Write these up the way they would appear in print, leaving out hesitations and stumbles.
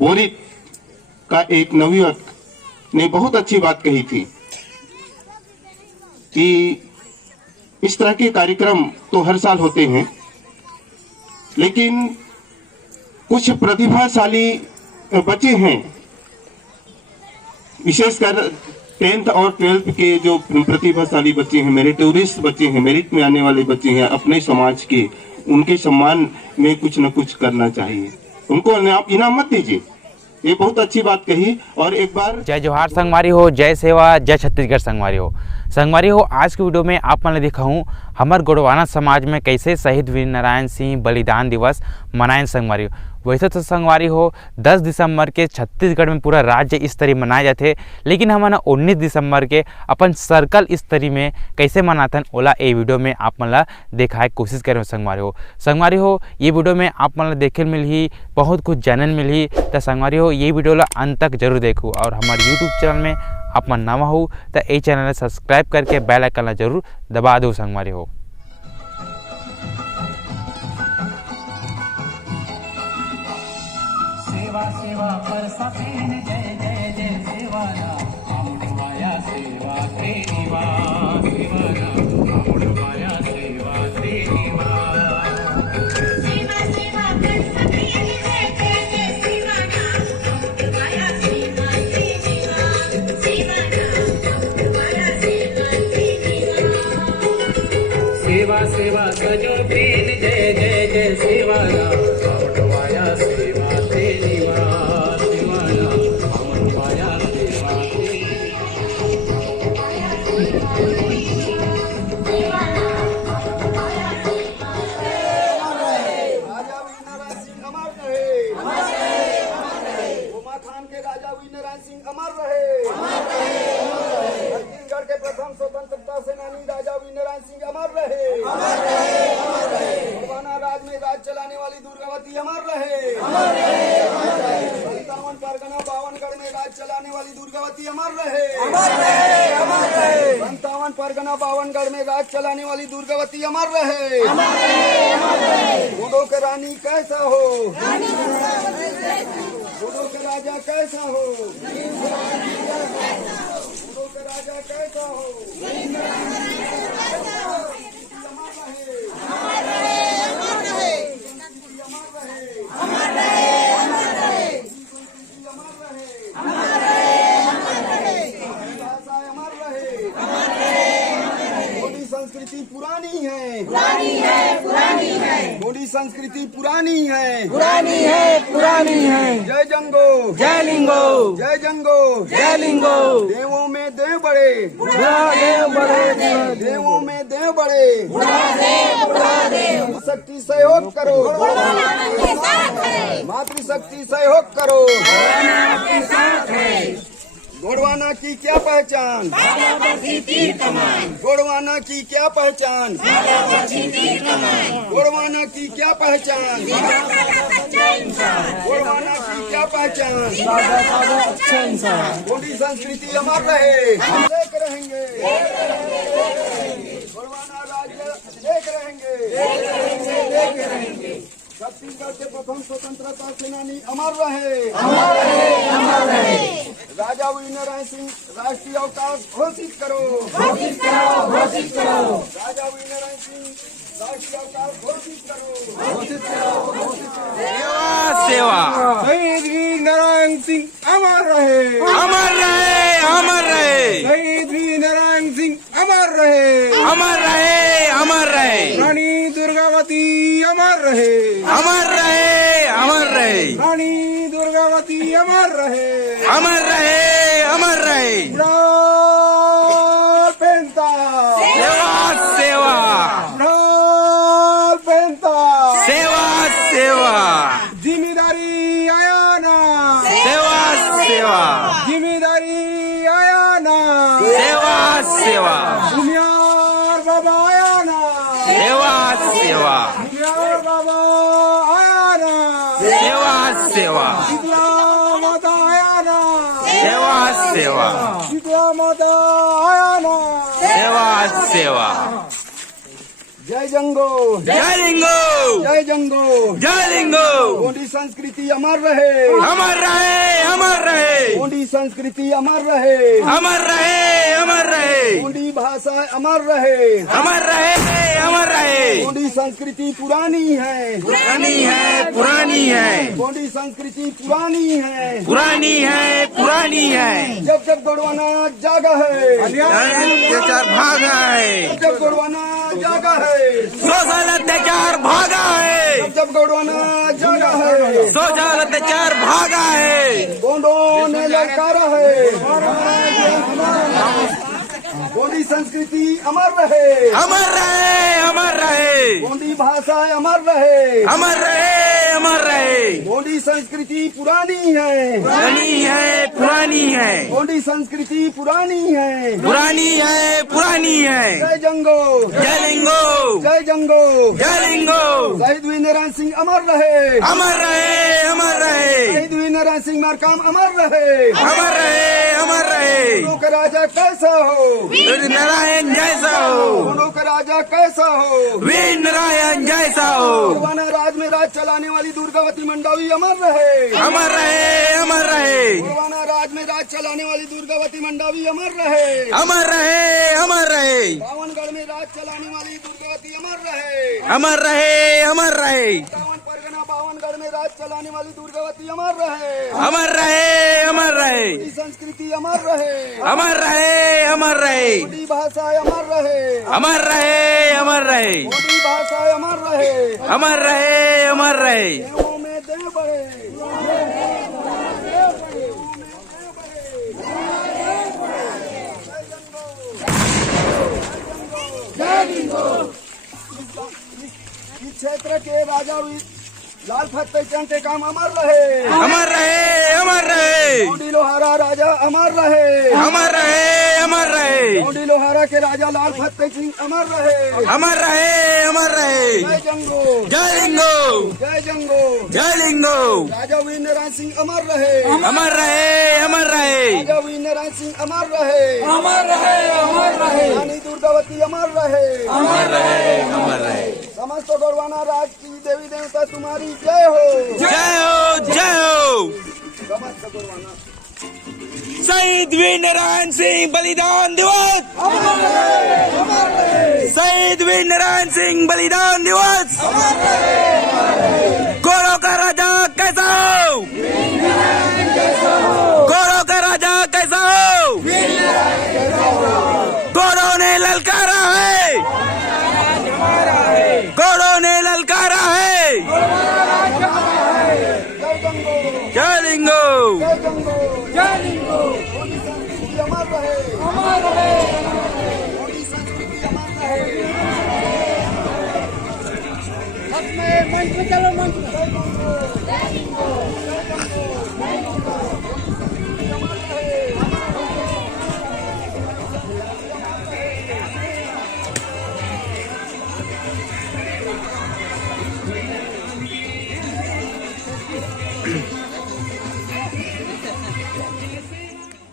बोरिट का एक नवयुवक ने बहुत अच्छी बात कही थी कि इस तरह के कार्यक्रम तो हर साल होते हैं, लेकिन कुछ प्रतिभाशाली बच्चे हैं, विशेषकर 10th और 12th के जो प्रतिभाशाली बच्चे हैं, मेरिटोरियस बच्चे हैं, मेरिट में आने वाले बच्चे हैं अपने समाज के, उनके सम्मान में कुछ न कुछ करना चाहिए। उनको आप इनाम मत दीजिए। ये बहुत अच्छी बात कही। और एक बार जय जोहार संगवारी हो, जय सेवा, जय छत्तीसगढ़ संगवारी हो। संगवारी हो, आज की वीडियो में आप मैंने देखा हूँ हमारे गोड़वाना समाज में कैसे शहीद वीर नारायण सिंह बलिदान दिवस मनाएं। संगवारी हो, वैसे तो संगवारी हो 10 दिसंबर के छत्तीसगढ़ में पूरा राज्य स्तरीय मनाए जाते, लेकिन हमारा 19 दिसंबर के अपन सर्कल स्तरीय में कैसे मनाते ओला ये वीडियो में आप मन दिखाए कोशिश करें। संगवारी हो ये वीडियो में आप मन देखे मिलही, बहुत कुछ जानन मिलही। तो संगवारी हो ये वीडियो ला अंत तक जरूर देखो, और हमारे यूट्यूब चैनल में आप मन नवा हो तो ये चैनल सब्सक्राइब करके बेल आइकन जरूर दबा दो। संगवारी हो सेवा सेवा पर सफेन जय जय जय सेवाना अमुडवाया सेवा प्रेमिवा सेवाना अमुडवाया सेवा प्रेमिवा सेवा सेवा कर सफेन जय जय जय सेवाना अमुडवाया सेवा प्रेमिवा सेवाना अमुडवाया सेवा प्रेमिवा सेवा सेवा सजो प्रेम जय जय जय सेवाना अमुडवाया सेवा प्रेमिवा सेवाना अमुडवाया सेवा राजा वीर नारायण सिंह अमर रहे। उमाखान के राजा वीर नारायण सिंह अमर रहे। छत्तीसगढ़ के प्रथम स्वतंत्रता सेनानी राजा वीर नारायण सिंह अमर रहे। गोड़वाना राज में राज चलाने वाली दुर्गावती अमर रहे। 57 परगना 52गढ़ में राज चलाने वाली दुर्गावती अमर रहे। 57 परगना 52गढ़ में राज चलाने वाली दुर्गावती अमर रहे। बूढ़ों के रानी कैसा हो, बूढ़ों के राजा कैसा हो, बूढ़ों के राजा कैसा हो। मोदी संस्कृति पुरानी है, मोदी संस्कृति पुरानी है। जय जंगो जय लिंगो जय जंगो जय लिंगो देवों में देव बड़े, देवों में देव बड़े। शक्ति सहयोग करो, मातृशक्ति सहयोग करो। गोड़वाना की क्या पहचान, गोड़वाना की क्या पहचान, गोड़वाना की क्या पहचान, गोड़वाना की क्या पहचान। गोंडी संस्कृति अमर रहे, हम देख रहेंगे। गोड़वाना राज्य देख रहेंगे। छत्तीसगढ़ के प्रथम स्वतंत्रता सेनानी अमर रहे। राजा वीर नारायण सिंह राष्ट्रीय अवकाश घोषित करो, राजा वीर नारायण सिंह राष्ट्रीय अवकाश घोषित करो। सेवा शहीद वीर नारायण सिंह अमर रहे, अमर रहे, अमर रहे, शहीद वीर नारायण सिंह अमर रहे, अमर रहे, अमर रहे, रानी दुर्गावती अमर रहे, अमर रहे, अमर रहे, रानी दुर्गावती अमर रहे। अमर रहे, अमर रहे। ब्राल पेंता, सेवा सेवा, ब्राल पेंता। सेवा सेवा, जिम्मेदारी आया ना, सेवा सेवा, जिम्मेदारी आया ना। सेवा सेवा, भूमियार बाबा आया ना, सेवा सेवा, भूमियार बाबा आया ना। सेवा सेवा, शीतला माता आया ना, सेवा सेवा, शीतला माता आया ना। सेवा सेवा। जय जंगो जय लिंगो जय जंगो जय लिंगो गोंडी संस्कृति अमर रहे अमर रहे अमर रहे गोंडी संस्कृति अमर रहे अमर रहे अमर रहे गोंडी भाषा अमर रहे अमर रहे अमर रहे गोंडी संस्कृति पुरानी है पुरानी है पुरानी है गोंडी संस्कृति पुरानी है पुरानी है पुरानी है जब जब गोंडवाना जागा है अत्याचार भागा है जब गोंडवाना जागा है सोशल अत्याचार भागा है जब गोंडवाना जागा है सोशल अत्याचार भागा है गोंडों ने ललकारा है गोंडी संस्कृति अमर रहे अमर रहे अमर रहे गोंडी भाषा अमर रहे अमर रहे अमर रहे गोंडी संस्कृति पुरानी है पुरानी है पुरानी है गोंडी संस्कृति पुरानी है पुरानी है पुरानी है जय जंगो जय लिंगो जय जंगो जय लिंगो शहीद वीर नारायण सिंह अमर रहे अमर रहे अमर रहे शहीद वीर नारायण सिंह मारकाम अमर रहे अमर रहे अमर रहे गोंडों का राजा कैसा हो वीर नारायण जैसा हो गोंडों का राजा कैसा हो वीर नारायण जैसा हो गोंडवाना राज में राज चलाने वाली दुर्गावती मंडावी अमर रहे अमर रहे अमर रहे गोंडवाना राज में राज चलाने वाली दुर्गावती मंडावी अमर रहे अमर रहे अमर रहे बावनगढ़ में राज चलाने वाली दुर्गावती अमर रहे अमर रहे अमर रहे इक्यावन परगना बावनगढ़ में राज चलाने वाली दुर्गावती अमर रहे अमर रहे अमर रहे गोंडी संस्कृति अमर रहे अमर रहे अमर रहे गोंडी भाषा अमर रहे अमर रहे अमर रहे गोंडी भाषा अमर रहे अमर रहे अमर रहे देवों में देव बढ़े इस क्षेत्र के राजा लाल फतेह चंद के काम अमर रहे अमर रहे अमर रहे गोंडी लोहारा राजा अमर रहे अमर रहे अमर रहे गोंडी लोहारा के राजा लाल फतेह सिंह अमर रहे अमर रहे अमर रहे जय जंगो जय लिंगो जय जंगो जय लिंगो राजा वीर नारायण सिंह अमर रहे अमर रहे अमर रहे राजा वीर नारायण सिंह अमर रहे रानी दुर्गावती अमर रहे समस्त गोंडवाना राज की देवी देवता तुम्हारी जय हो जय हो जय हो समस्त गोंडवाना शहीद वीर नारायण सिंह बलिदान दिवस शहीद वीर नारायण सिंह बलिदान दिवस गोरों का राजा कैसा हो गोरों का राजा कैसा हो गोरों ने ललकारा है गोरों ने ललकारा है जय जंगो जय लिंगो जय जंगो गोंडी संस्कृति अमर रहे गोंडी संस्कृति अमर रहे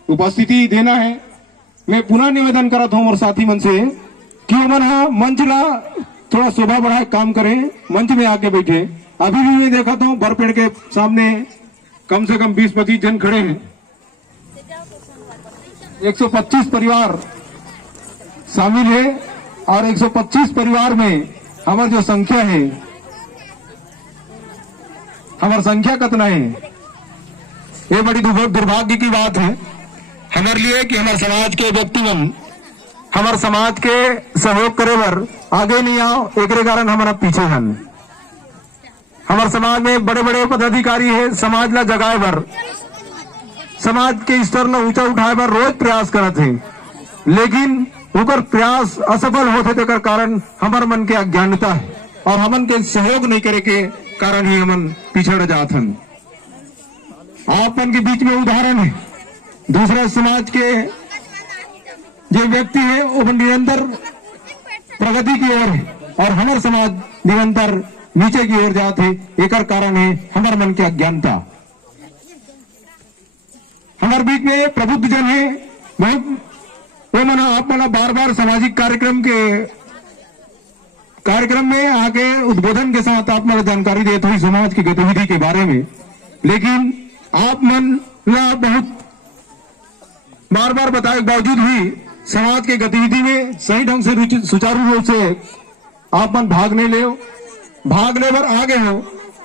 उपस्थिति देना है। मैं पुनः निवेदन करत हूँ और साथी मन से कि हमन हा मंच ला थोड़ा शोभा बढ़ाए काम करें, मंच में आके बैठे। अभी भी मैं देखा हूँ बरपेड़ के सामने कम से कम 20-25 जन खड़े हैं। 125 परिवार शामिल है और 125 परिवार में हमारी जो संख्या है, हमारी संख्या कितना है, ये बड़ी दुर्भाग्य की बात है हमारे लिए कि हमारे समाज के व्यक्तिगण हमारे समाज के सहयोग करे बर आगे नहीं आओ, एक कारण हमारा पीछे हन। हमारे समाज में बड़े बड़े पदाधिकारी है, समाज ला जगाए बर, समाज के स्तर ला ऊंचा उठाए बर रोज प्रयास करते हैं, लेकिन उनकर प्रयास असफल होते तेकर कारण हमार मन के अज्ञानता है और हमन के सहयोग नहीं करे के कारण ही हमन पिछड़ जात हन। आप मन के बीच में उदाहरण है, दूसरे समाज के जो व्यक्ति है वो निरंतर प्रगति की ओर है और हमारे समाज निरंतर नीचे की ओर जाते है। एक कारण है हमारे मन की अज्ञानता। हमारे बीच में प्रबुद्ध जन है, बहुत वो मना आप मना बार बार सामाजिक कार्यक्रम के कार्यक्रम में आके उद्बोधन के साथ आप मला जानकारी देते हुई समाज की गतिविधि के बारे में, लेकिन आप मन ला बहुत बार बार बताए बावजूद भी समाज के गतिविधि में सही ढंग से सुचारू रूप से आप मन भाग ले बर आगे हो,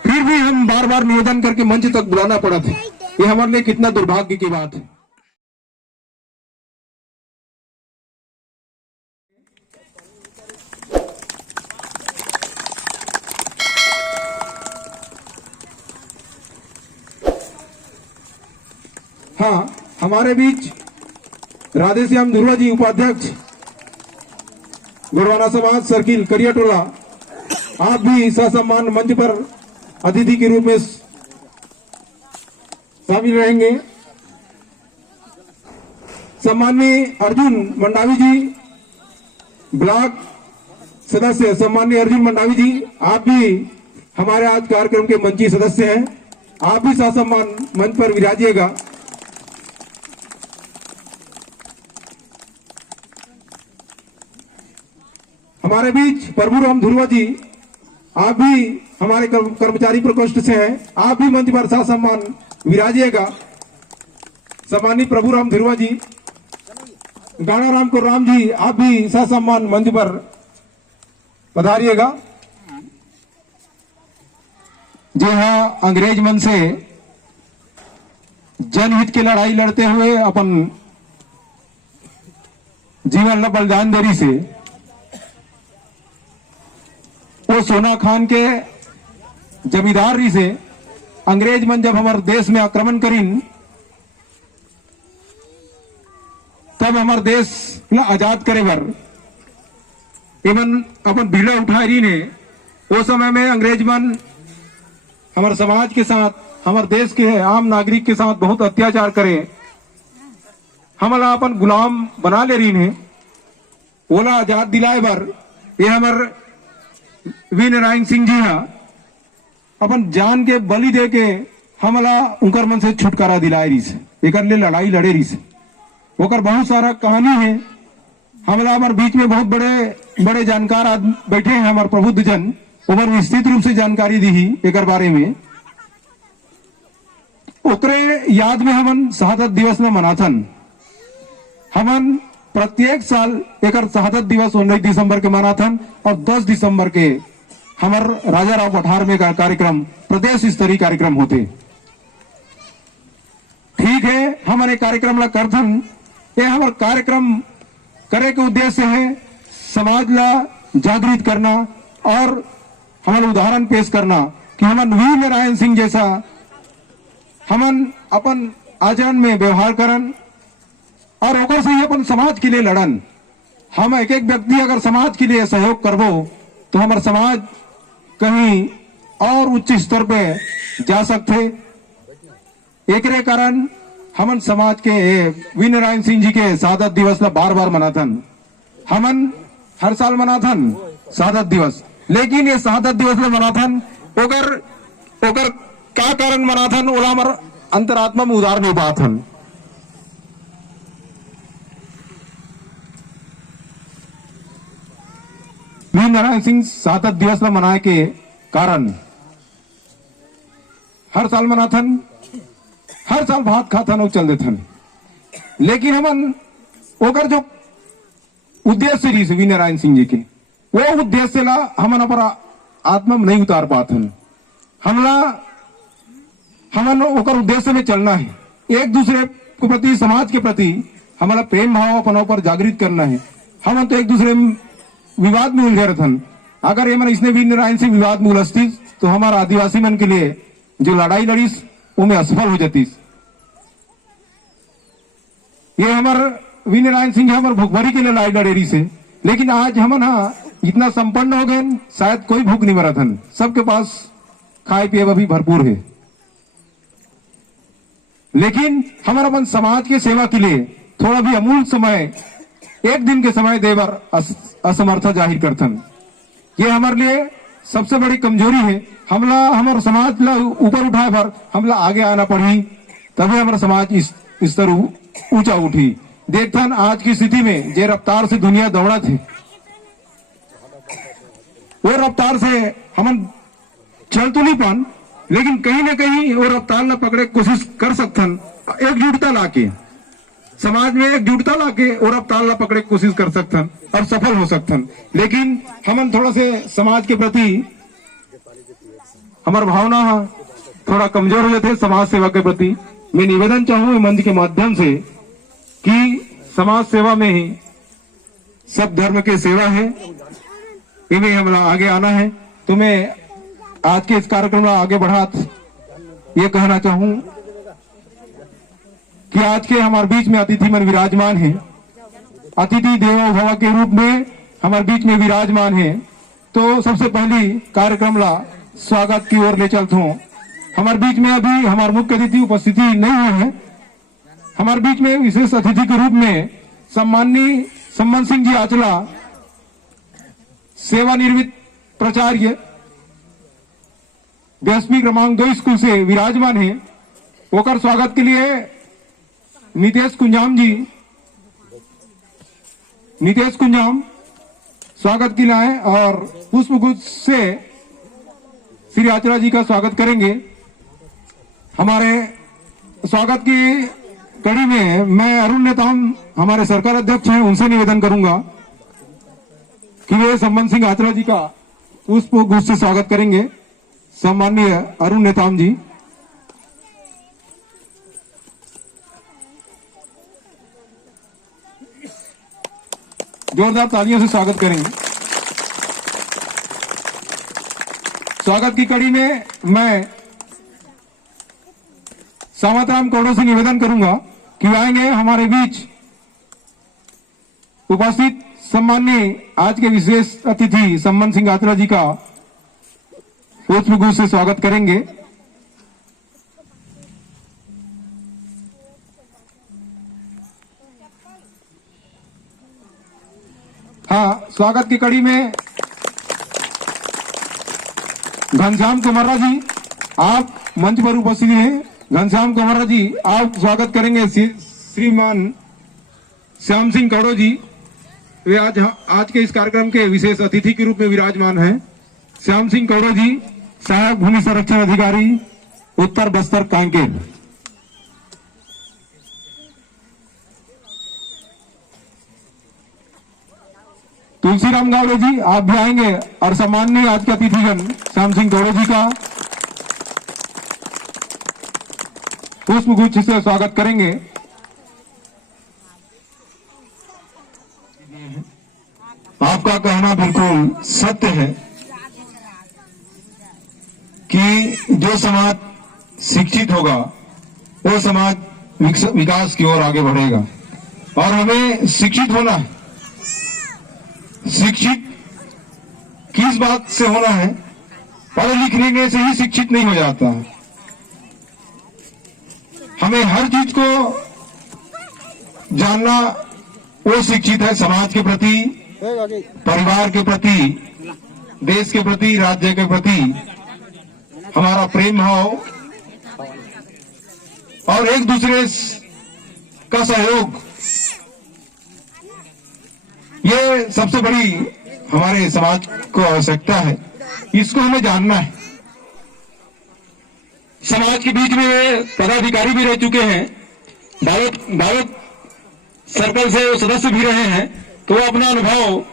फिर भी हम बार बार निवेदन करके मंच तक बुलाना पड़ा था। ये हमारे लिए कितना दुर्भाग्य की बात है। हाँ, हमारे बीच राधेश्याम धुर्वा जी उपाध्यक्ष गोरवाना समाज सर्किल करियाटोला, आप भी ससम्मान मंच पर अतिथि के रूप में शामिल रहेंगे। सम्माननीय अर्जुन मंडावी जी, ब्लॉक सदस्य सम्माननीय अर्जुन मंडावी जी, आप भी हमारे आज कार्यक्रम के मंची सदस्य हैं। आप भी ससम्मान मंच पर विराजिएगा। हमारे बीच प्रभुराम धुर्वा जी, आप भी हमारे कर्मचारी प्रकोष्ठ से हैं। आप भी मंच पर ससम्मान विराजिएगा। सम्मानित प्रभुराम धुर्वा जी, गाणाराम को राम जी, आप भी ससम्मान मंच पर पधारिएगा। जी हाँ, अंग्रेज मन से जनहित की लड़ाई लड़ते हुए अपन जीवन ला बलिदान देरी से वो सोना खान के जमींदारी से अंग्रेज मन जब हमारे देश में आक्रमण करीन, तब हमारे देश ला आजाद करे बर एमन अपन भीड़ा उठाई ने। वो समय में अंग्रेज मन हमारे समाज के साथ, हमारे देश के आम नागरिक के साथ बहुत अत्याचार करे, हमला अपन गुलाम बना ले रही ने। ओला आजाद दिलाए बर ये हमारे वी नारायण सिंह जी हा अपन जान के बलि दे के हमला उनकर मन से छुटकारा दिलाए रही से, एक लड़ाई लड़े रही से। ओकर बहुत सारा कहानी है। हमला हमारे बीच में बहुत बड़े बड़े जानकार बैठे हैं, हमारे प्रबुद्ध जन, उमर विस्तृत रूप से जानकारी दी ही एक बारे में। ओकरे याद में हमन शहादत दिवस में मनाथन। हमन प्रत्येक साल एक शहादत दिवस 19 दिसंबर के मनाथन और 10 दिसंबर के हमार राजा राव पठार में का कार्यक्रम प्रदेश स्तरीय कार्यक्रम होते। ठीक है, हमारे कार्यक्रम ला करथन। ये हमारे कार्यक्रम करे के उद्देश्य है समाज ला जागृत करना और हमारे उदाहरण पेश करना कि हमन वी नारायण सिंह जैसा हमन अपन आचरण में व्यवहार करन और ओकर से ही अपन समाज के लिए लड़न। हम एक एक व्यक्ति अगर समाज के लिए सहयोग करबो तो हमारा समाज कहीं और उच्च स्तर पे जा सकते। एकरे कारण हमन समाज के वी नारायण सिंह जी के शहादत दिवस ला बार बार मनाथन। हमन हर साल मनाथन शहादत दिवस, लेकिन ये शहादत दिवस ला मनाथन ओकर का कारण मनाथन ओला हमार अंतरात्मा में उदार नहीं पाथन। वी नारायण सिंह शहादत दिवस ला मनाए के कारण हर साल मनाथन, हर साल भात खाथन और चल देथन। लेकिन हमन ओकर जो उद्देश्य रही वी नारायण सिंह जी के, वो उद्देश्य ला हमन अपन आत्मा में नहीं उतार पाथन। हमन ओकर उद्देश्य में चलना है, एक दूसरे के प्रति, समाज के प्रति हमारा प्रेम भाव अपन पर जागृत करना है। हमन तो एक दूसरे विवाद में उलझे रहथन। अगर ये मन इसने वी नारायण सिंह विवाद में उलझती तो हमारा आदिवासी मन के लिए जो लड़ाई लड़ीस वो में असफल हो जाती। ये हमारे वी नारायण सिंह हमारे भूखभरी के लिए लड़ाई लड़े रही से, लेकिन आज हमन इतना संपन्न हो गए शायद कोई भूख नहीं मरा थन, सबके पास खाए पिए भी भरपूर है। लेकिन हमारा अपन समाज के सेवा के लिए थोड़ा भी अमूल्य समय, एक दिन के समय देवर असमर्थ जाहिर करथन। ये हमारे लिए सबसे बड़ी कमजोरी है। हमला हमारे समाज ला ऊपर उठाए पर हमला आगे आना पड़ी, तभी हमारा समाज इस स्तर ऊंचा उठी। देखथन आज की स्थिति में जे रफ्तार से दुनिया दौड़ा थे, वो रफ्तार से हम चल तो नहीं पान, लेकिन कहीं ना कहीं वो रफ्तार न पकड़े कोशिश कर सकथन। एकजुटता लाके समाज में एकजुटता लाके वो रफ्तार न पकड़े कोशिश कर सकथन और सफल हो सकथन। लेकिन हम थोड़ा से समाज के प्रति हमार भावना थोड़ा कमजोर हो जाते समाज सेवा के प्रति। मैं निवेदन चाहूँ मंच के माध्यम से कि समाज सेवा में ही सब धर्म के सेवा है, इन्हें हमारा आगे आना है। तो मैं आज के इस कार्यक्रम में आगे बढ़ा ये कहना चाहूँ कि आज के हमारे बीच में अतिथि मन विराजमान है, अतिथि देवो भव के रूप में हमारे बीच में विराजमान है। तो सबसे पहली कार्यक्रम ला स्वागत की ओर ले चलता हूँ। हमारे बीच में अभी हमारे मुख्य अतिथि उपस्थिति नहीं हुए हैं। हमारे बीच में विशेष अतिथि के रूप में सम्माननीय सम्मन सिंह जी आचला, सेवानिवृत्त प्राचार्य, बीएसपी क्रमांक 2 स्कूल से विराजमान है। होकर स्वागत के लिए नितेश कुंजाम स्वागत के लिए आए और पुष्पगुच्छ से श्री आचरा जी का स्वागत करेंगे। हमारे स्वागत की कड़ी में मैं अरुण नेताम हमारे सरकार अध्यक्ष हैं, उनसे निवेदन करूंगा कि वे सम्मन सिंह आचरा जी का पुष्पगुच्छ से स्वागत करेंगे। सम्माननीय अरुण नेताम जी, जोरदार तालियों से स्वागत करेंगे। स्वागत की कड़ी में मैं सामतराम कौड़ो से निवेदन करूंगा कि आएंगे हमारे बीच उपस्थित सम्माननीय आज के विशेष अतिथि सम्मन सिंह आचरा जी का पुष्पगुच्छ से स्वागत करेंगे। हाँ, स्वागत की कड़ी में घनश्याम कुमारा जी आप मंच पर उपस्थित हैं। घनश्याम कुमारा जी आप स्वागत करेंगे श्रीमान श्याम सिंह कौड़ो जी, वे आज के इस कार्यक्रम के विशेष अतिथि के रूप में विराजमान हैं। श्याम सिंह कौड़ो जी सहायक भूमि संरक्षण अधिकारी उत्तर बस्तर कांकेर। तुलसीराम गावड़े जी आप भी आएंगे और सम्माननीय आज के अतिथिगण श्याम सिंह कौड़ो जी का पुष्पगुच्छ से स्वागत करेंगे। आपका कहना बिल्कुल सत्य है कि जो समाज शिक्षित होगा वो समाज विकास की ओर आगे बढ़ेगा और हमें शिक्षित होना है। शिक्षित किस बात से होना है? पढ़े लिखने से ही शिक्षित नहीं हो जाता। हमें हर चीज को जानना, वो शिक्षित है। समाज के प्रति, परिवार के प्रति, देश के प्रति, राज्य के प्रति हमारा प्रेम भाव और एक दूसरे का सहयोग, ये सबसे बड़ी हमारे समाज को आवश्यकता है। इसको हमें जानना है। समाज के बीच में वे पदाधिकारी भी रह चुके हैं, भारत सर्कल से वो सदस्य भी रहे हैं, तो वो अपना अनुभव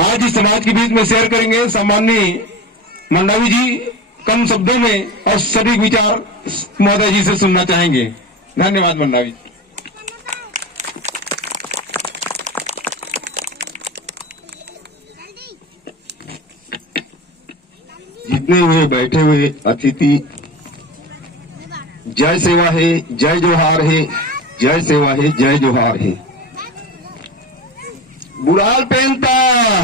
आज इस समाज के बीच में शेयर करेंगे। सम्माननीय मंडावी जी कम शब्दों में और सटीक विचार महोदय जी से सुनना चाहेंगे। धन्यवाद मंडावी। जितने हुए बैठे हुए अतिथि, जय सेवा है, जय जोहार है, जय सेवा है, जय जोहार है। बुढ़ाल पहनता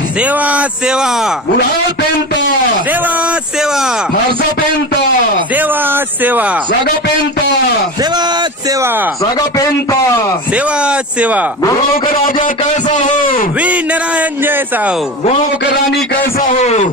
सेवा सेवा, बुढ़ाल पहनता सेवा सेवा, हर्षा पहनता सेवा सेवा, सागा पहनता सेवा सेवा, सागा पहनता। सेवा सेवा। गुणों का राजा कैसा हो, वीर नारायण जैसा हो, गुणों का रानी कैसा हो।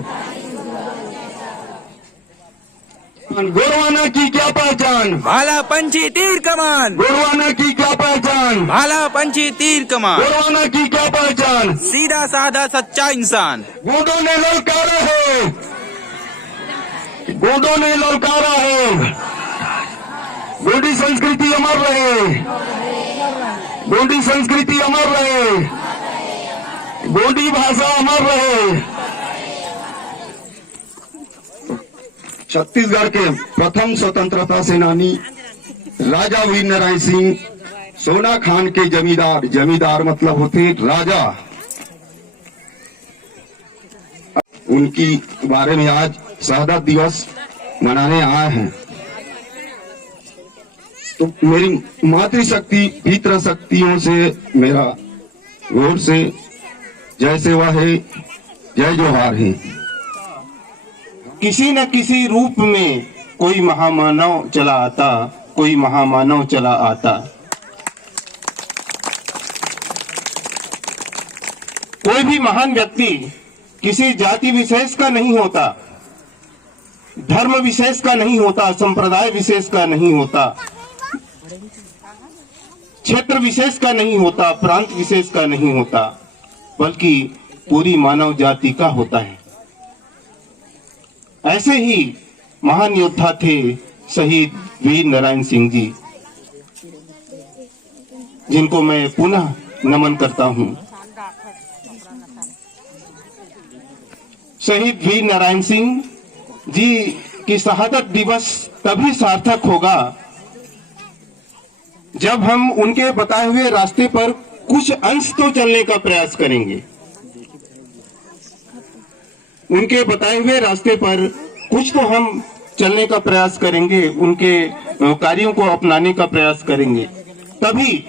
गोरवाना की क्या पहचान, भाला पंछी तीर कमान, गोरवाना की क्या पहचान, भाला पंछी तीर कमान, गोरवाना की क्या पहचान। सीधा साधा सच्चा इंसान। गोंडों ने ललकारा है, गोंडों ने ललकारा है। गोंडी संस्कृति अमर रहे, गोंडी संस्कृति अमर रहे, गोंडी भाषा अमर रहे। छत्तीसगढ़ के प्रथम स्वतंत्रता सेनानी राजा वीर नारायण सिंह सोना खान के जमींदार, जमींदार मतलब होते राजा, उनकी बारे में आज शहादत दिवस मनाने आए हैं। तो मेरी मातृशक्ति पितृ शक्तियों से मेरा गौर से जय सेवा है, जय जोहार है। किसी न किसी रूप में कोई महामानव चला आता, कोई महामानव चला आता। कोई भी महान व्यक्ति किसी जाति विशेष का नहीं होता, धर्म विशेष का नहीं होता, संप्रदाय विशेष का नहीं होता, क्षेत्र विशेष का नहीं होता, प्रांत विशेष का नहीं होता, बल्कि पूरी मानव जाति का होता है। ऐसे ही महान योद्धा थे शहीद वीर नारायण सिंह जी, जिनको मैं पुनः नमन करता हूं। शहीद वीर नारायण सिंह जी की शहादत दिवस तभी सार्थक होगा जब हम उनके बताए हुए रास्ते पर कुछ अंश तो चलने का प्रयास करेंगे। उनके बताए हुए रास्ते पर कुछ तो हम चलने का प्रयास करेंगे, उनके कार्यों को अपनाने का प्रयास करेंगे, तभी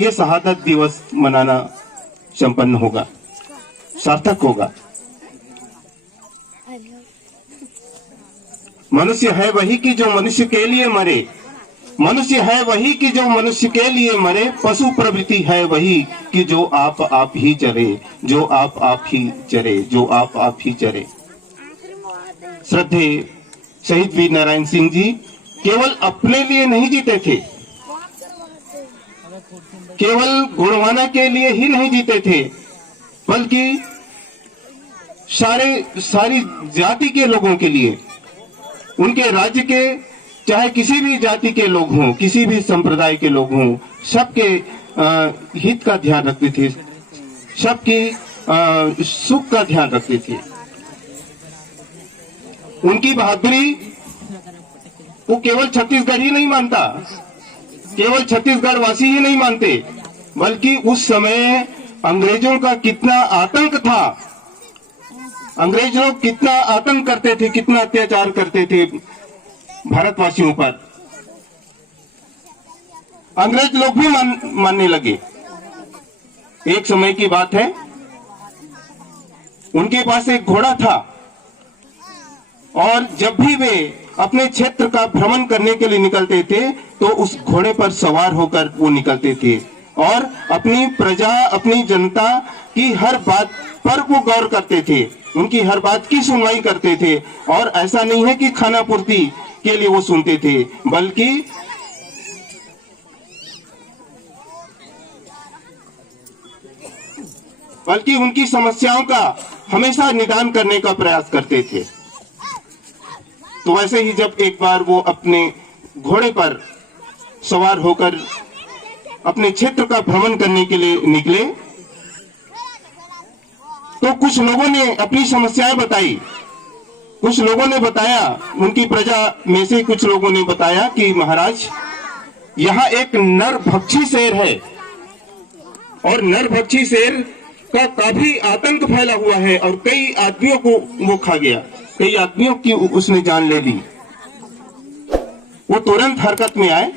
ये शहादत दिवस मनाना संपन्न होगा, सार्थक होगा। मनुष्य है वही कि जो मनुष्य के लिए मरे, मनुष्य है वही कि जो मनुष्य के लिए मरे, पशु प्रवृत्ति है वही कि जो आप ही चरे, जो आप ही चरे, जो आप ही चरे। श्रद्धेय शहीद वीर नारायण सिंह जी केवल अपने लिए नहीं जीते थे, केवल गोंडवाना के लिए ही नहीं जीते थे, बल्कि सारी जाति के लोगों के लिए, उनके राज्य के चाहे किसी भी जाति के लोग हों, किसी भी संप्रदाय के लोग हों, सबके हित का ध्यान रखते थे, सबकी सुख का ध्यान रखते थे। उनकी बहादुरी वो केवल छत्तीसगढ़ ही नहीं मानता, केवल छत्तीसगढ़ वासी ही नहीं मानते, बल्कि उस समय अंग्रेजों का कितना आतंक था, अंग्रेज लोग कितना आतंक करते थे, कितना अत्याचार करते थे भारतवासियों पर, अंग्रेज लोग भी मानने लगे। एक समय की बात है, उनके पास एक घोड़ा था और जब भी वे अपने क्षेत्र का भ्रमण करने के लिए निकलते थे तो उस घोड़े पर सवार होकर वो निकलते थे और अपनी प्रजा, अपनी जनता की हर बात पर वो गौर करते थे, उनकी हर बात की सुनवाई करते थे। और ऐसा नहीं है कि खाना पूर्ति के लिए वो सुनते थे, बल्कि उनकी समस्याओं का हमेशा निदान करने का प्रयास करते थे। तो वैसे ही जब एक बार वो अपने घोड़े पर सवार होकर अपने क्षेत्र का भ्रमण करने के लिए निकले तो कुछ लोगों ने अपनी समस्याएं बताई, कुछ लोगों ने बताया, उनकी प्रजा में से कुछ लोगों ने बताया कि महाराज यहाँ एक नरभक्षी शेर है और नरभक्षी शेर का काफी आतंक फैला हुआ है और कई आदमियों को वो खा गया, कई आदमियों की उसने जान ले ली। वो तुरंत हरकत में आए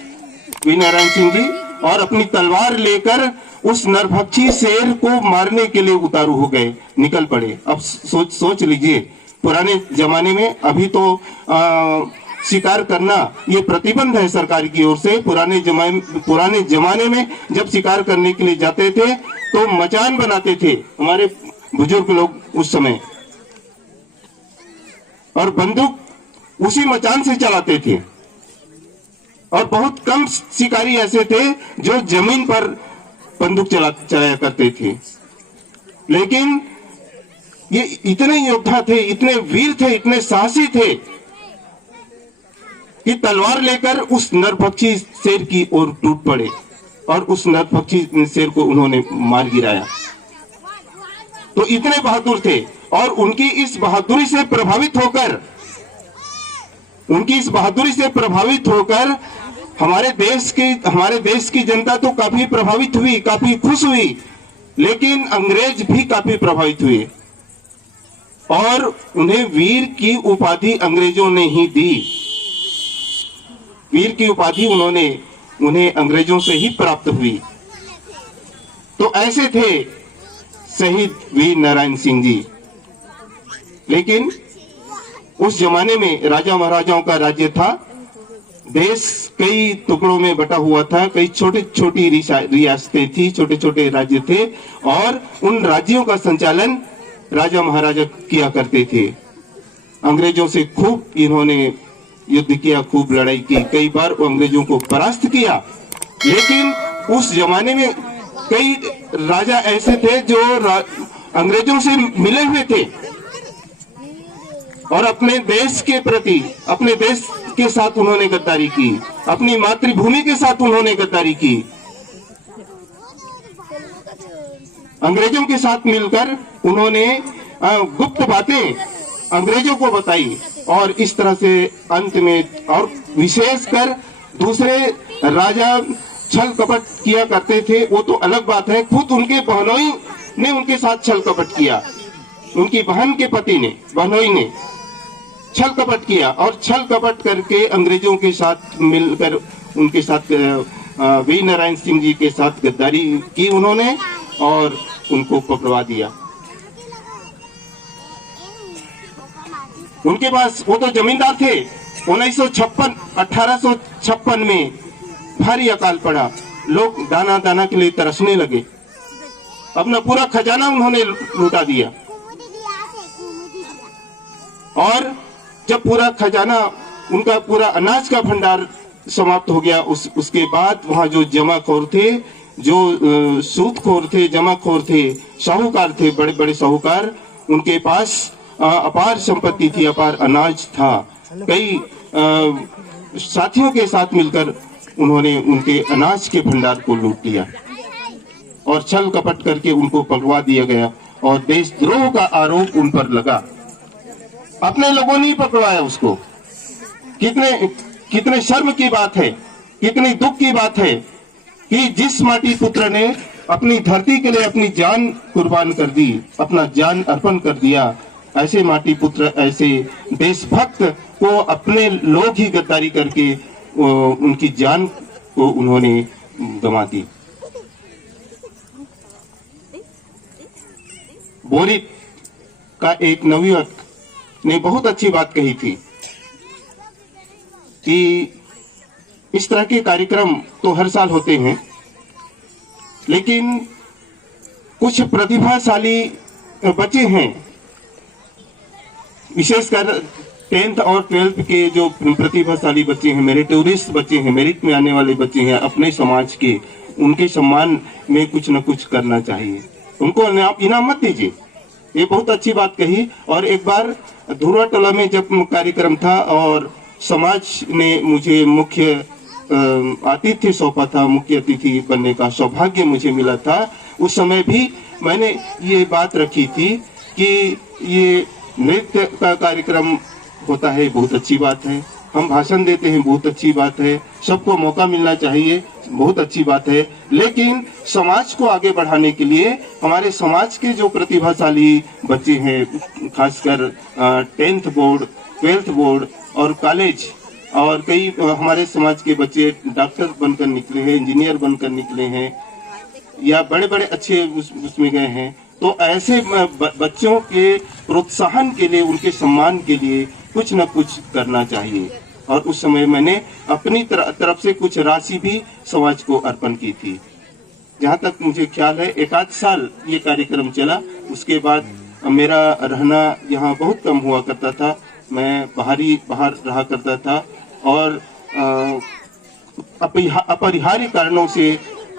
वीर नारायण सिंह जी और अपनी तलवार लेकर उस नरभक्षी शेर को मारने के लिए उतारू हो गए, निकल पड़े। अब सोच लीजिए, पुराने जमाने में, अभी तो शिकार करना ये प्रतिबंध है सरकार की ओर से। पुराने जमाने में जब शिकार करने के लिए जाते थे तो मचान बनाते थे हमारे बुजुर्ग लोग उस समय, और बंदूक उसी मचान से चलाते थे। और बहुत कम शिकारी ऐसे थे जो जमीन पर बंदूक चलाया करते थे। लेकिन ये इतने योद्धा थे, इतने वीर थे, इतने साहसी थे कि तलवार लेकर उस नरभक्षी शेर की ओर टूट पड़े और उस नरभक्षी शेर को उन्होंने मार गिराया। तो इतने बहादुर थे और उनकी इस बहादुरी से प्रभावित होकर हमारे देश की जनता तो काफी प्रभावित हुई, काफी खुश हुई, लेकिन अंग्रेज भी काफी प्रभावित हुए और उन्हें वीर की उपाधि अंग्रेजों ने ही दी। वीर की उपाधि उन्हें अंग्रेजों से ही प्राप्त हुई। तो ऐसे थे शहीद वीर नारायण सिंह जी। लेकिन उस जमाने में राजा महाराजाओं का राज्य था। देश कई टुकड़ों में बटा हुआ था, कई छोटी रियासतें थी, छोटे छोटे राज्य थे और उन राज्यों का संचालन राजा महाराजा किया करते थे। अंग्रेजों से खूब इन्होंने युद्ध किया, खूब लड़ाई की, कई बार अंग्रेजों को परास्त किया। लेकिन उस जमाने में कई राजा ऐसे थे जो अंग्रेजों से मिले हुए थे और अपने देश के प्रति, अपने देश के साथ उन्होंने गद्दारी की, अपनी मातृभूमि के साथ उन्होंने गद्दारी की। अंग्रेजों के साथ मिलकर उन्होंने गुप्त बातें अंग्रेजों को बताई और इस तरह से अंत में, और विशेषकर दूसरे राजा छल कपट किया करते थे, वो तो अलग बात है। खुद उनके बहनोई ने उनके साथ छल कपट किया, उनकी बहन के पति ने, बहनोई ने छल कपट किया और छल कपट करके अंग्रेजों के साथ मिलकर उनके साथ वीर नारायण सिंह जी के साथ गद्दारी की उन्होंने और उनको पकड़वा दिया। उनके पास, वो तो जमींदार थे। 1856 में भारी अकाल पड़ा, लोग दाना दाना के लिए तरसने लगे, अपना पूरा खजाना उन्होंने लुटा दिया। और जब पूरा खजाना, उनका पूरा अनाज का भंडार समाप्त हो गया, उसके बाद वहां जो जमाखोर थे, जो सूदखोर थे, जमाखोर थे, साहूकार थे, बड़े बड़े साहूकार, उनके पास अपार संपत्ति थी, अपार अनाज था। कई साथियों के साथ मिलकर उन्होंने उनके अनाज के भंडार को लूट लिया और छल कपट करके उनको पकड़वा दिया गया और देशद्रोह का आरोप उन पर लगा। अपने लोगों ने पकड़वाया उसको। कितने शर्म की बात है, कितनी दुख की बात है कि जिस माटी पुत्र ने अपनी धरती के लिए अपनी जान कुर्बान कर दी, अपना जान अर्पण कर दिया, ऐसे माटी पुत्र, ऐसे देशभक्त को अपने लोग ही गद्दारी करके उनकी जान को उन्होंने गंवा दी। बोरिक का एक नवयुवक ने बहुत अच्छी बात कही थी कि इस तरह के कार्यक्रम तो हर साल होते हैं, लेकिन कुछ प्रतिभाशाली बच्चे हैं, विशेषकर 10th और 12th के जो प्रतिभाशाली बच्चे हैं, मेरिटोरियस बच्चे हैं, मेरिट में आने वाले बच्चे हैं अपने समाज के, उनके सम्मान में कुछ न कुछ करना चाहिए। उनको आप इनाम मत दीजिए, ये बहुत अच्छी बात कही। और एक बार धुरवा टोला में जब कार्यक्रम था और समाज ने मुझे मुख्य आतिथ्य सौंपा था, मुख्य अतिथि बनने का सौभाग्य मुझे मिला था, उस समय भी मैंने ये बात रखी थी कि ये नृत्य का कार्यक्रम होता है, बहुत अच्छी बात है, हम भाषण देते हैं, बहुत अच्छी बात है, सबको मौका मिलना चाहिए, बहुत अच्छी बात है। लेकिन समाज को आगे बढ़ाने के लिए हमारे समाज के जो प्रतिभाशाली बच्चे हैं, खासकर 10th बोर्ड, 12th बोर्ड और कॉलेज, और कई हमारे समाज के बच्चे डॉक्टर बनकर निकले हैं, इंजीनियर बनकर निकले हैं या बड़े बड़े अच्छे उसमें गए हैं, तो ऐसे बच्चों के प्रोत्साहन के लिए, उनके सम्मान के लिए कुछ न कुछ करना चाहिए। और उस समय मैंने अपनी तरफ से कुछ राशि भी समाज को अर्पण की थी। जहाँ तक मुझे ख्याल है 1 साल ये कार्यक्रम चला, उसके बाद मेरा रहना यहाँ बहुत कम हुआ करता था, मैं बाहर रहा करता था और अपरिहार्य कारणों से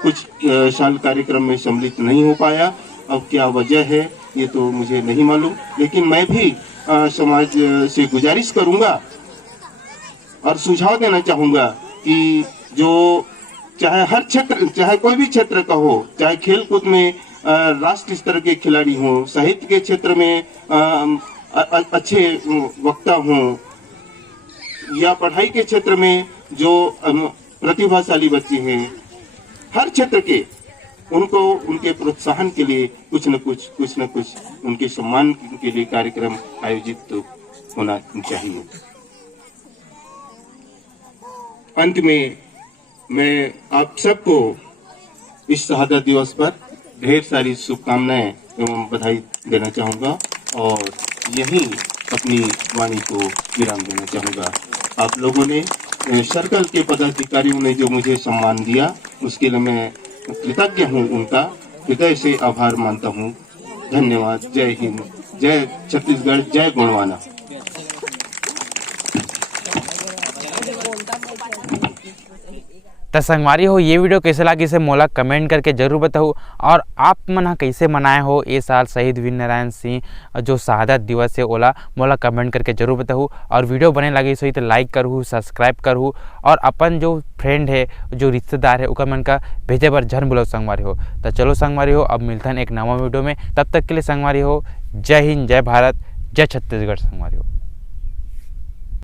कुछ साल कार्यक्रम में सम्मिलित नहीं हो पाया। अब क्या वजह है ये तो मुझे नहीं मालूम, लेकिन मैं भी समाज से गुजारिश करूंगा और सुझाव देना चाहूंगा कि जो चाहे हर क्षेत्र, चाहे कोई भी क्षेत्र का हो, चाहे खेल कूद में राष्ट्रीय स्तर के खिलाड़ी हों, साहित्य के क्षेत्र में अच्छे वक्ता हों, या पढ़ाई के क्षेत्र में जो प्रतिभाशाली बच्चे हैं, हर क्षेत्र के उनको उनके प्रोत्साहन के लिए कुछ न कुछ उनके सम्मान के लिए कार्यक्रम आयोजित तो होना चाहिए। अंत में मैं आप सबको इस शहादत दिवस पर ढेर सारी शुभकामनाएं एवं बधाई देना चाहूँगा और यहीं अपनी वाणी को विराम देना चाहूँगा। आप लोगों ने, सर्कल के पदाधिकारियों ने जो मुझे सम्मान दिया उसके लिए मैं कृतज्ञ हूँ, उनका हृदय से आभार मानता हूँ। धन्यवाद। जय हिंद, जय छत्तीसगढ़, जय गोंडवाना। तो संगवारी हो ये वीडियो कैसे लगी इसे मोला कमेंट करके जरूर बताओ। और आप मन कैसे मनाए हो ये साल शहीद वीरनारायण सिंह जो शहादत दिवस है ओला मोला कमेंट करके जरूर बताओ। और वीडियो बने लगी सही तो लाइक करूँ, सब्सक्राइब करूँ और अपन जो फ्रेंड है, जो रिश्तेदार है उनका मन का भेजे बर झन बुलाओ संगवारी हो। तो चलो संगवारी हो, अब मिलता है एक नवा वीडियो में। तब तक के लिए संगवारी हो, जय हिंद, जय भारत, जय छत्तीसगढ़ संगवारी हो।